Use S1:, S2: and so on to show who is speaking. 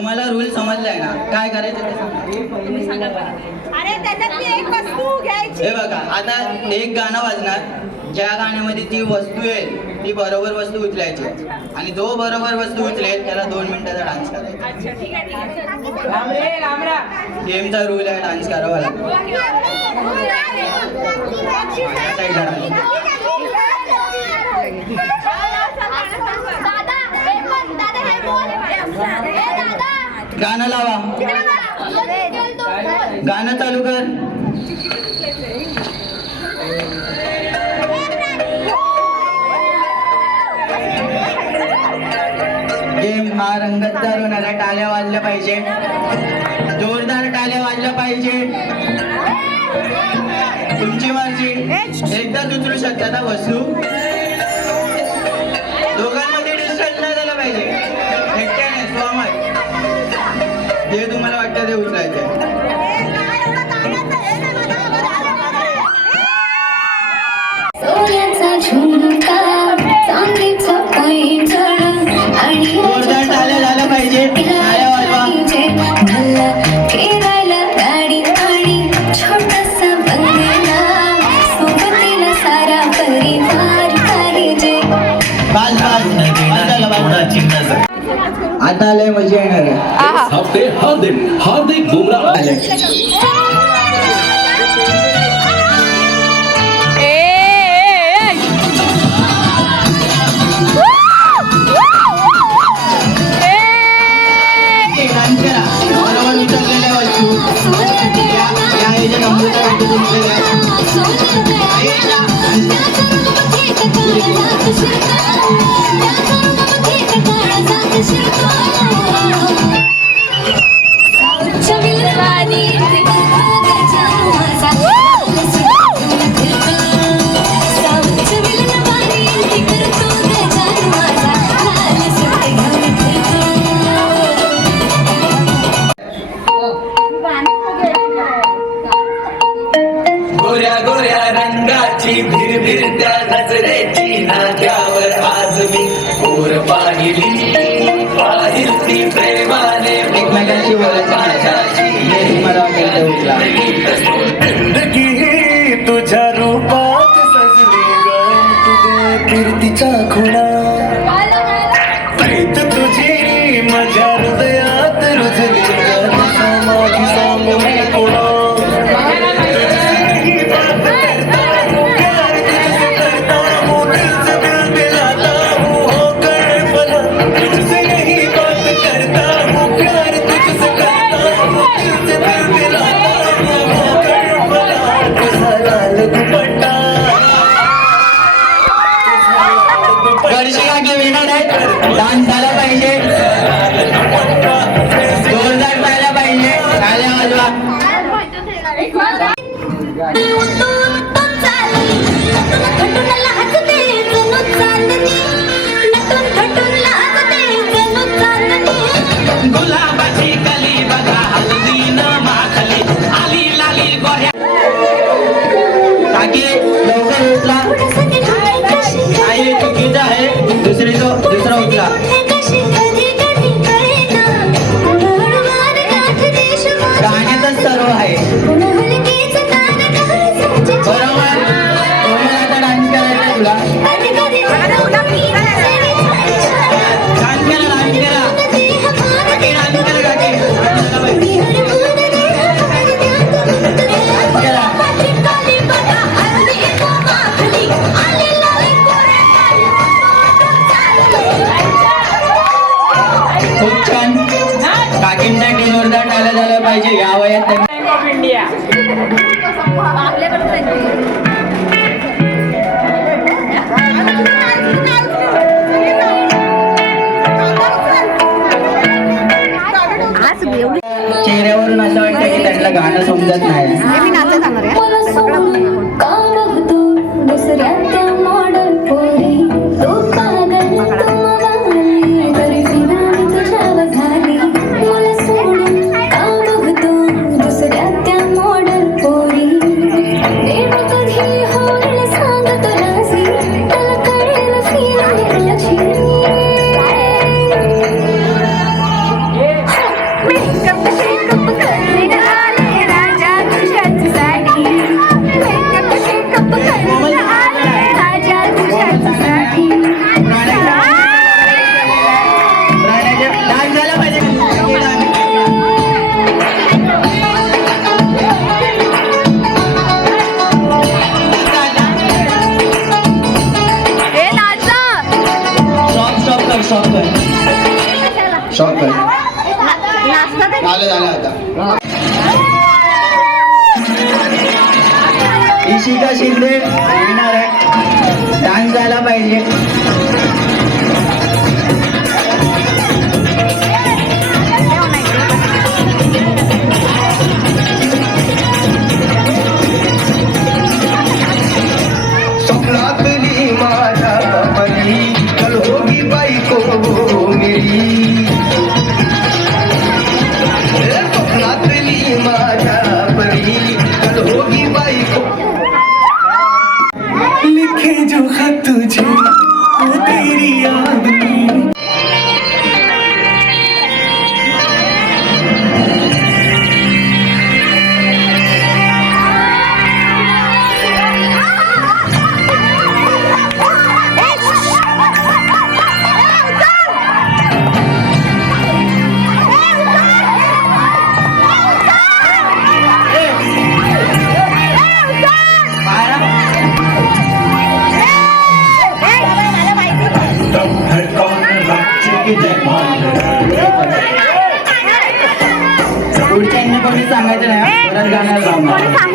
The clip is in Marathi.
S1: तुम्हाला रूल समजलाय ना? काय करायचं ते सांगा.
S2: अरे त्याच्यातली एक वस्तू घ्यायची.
S1: हे बघा आता एक गाणं वाजणार. ज्या गाण्यामध्ये ती वस्तू येईल ती बरोबर वस्तू उचलायची आणि जो बरोबर वस्तू उचलेल त्याला दोन मिनिटाचा डान्स करायचा
S2: अच्छा ठीक आहे ठीक आहे.
S1: गेमचा रूल आहे डान्स करावा लागतो गाणं लावा. गाणं चालू कर. गेम हा रंगतदार होणार आहे टाळ्या वाजल्या पाहिजे. जोरदार टाळ्या वाजल्या पाहिजे. तुमची मर्जी. एकदाच उचलू शकता ना वस्तू आता लय मजा येणार आहे.
S3: हफ्ते हर दिन हार्दिक बुमराह.
S1: आले.
S3: Yeah. रंगाची भिर भिर त्या नजरेची नात्यावर आज मी पोर पाहिली पाहिल ती प्रेमाने.
S4: जिंदगी ही तुझ्या रूपात सजली ग. तुझ्या कीर्तीच्या खुणा. प्रीत तुझी माझ्या हृदयात
S1: वर्षिका की डान्स झाला पाहिजे. जोरदार झाला पाहिजे टाळ्या वाजवा चेहऱ्यावरून असं वाटतं की त्यांना गाणं समजत नाही.
S5: शॉक आहे. झालं
S6: झालं आता. इशिका शिंदे येणार आहे. डान्स झाला पाहिजे. เห็
S3: นบ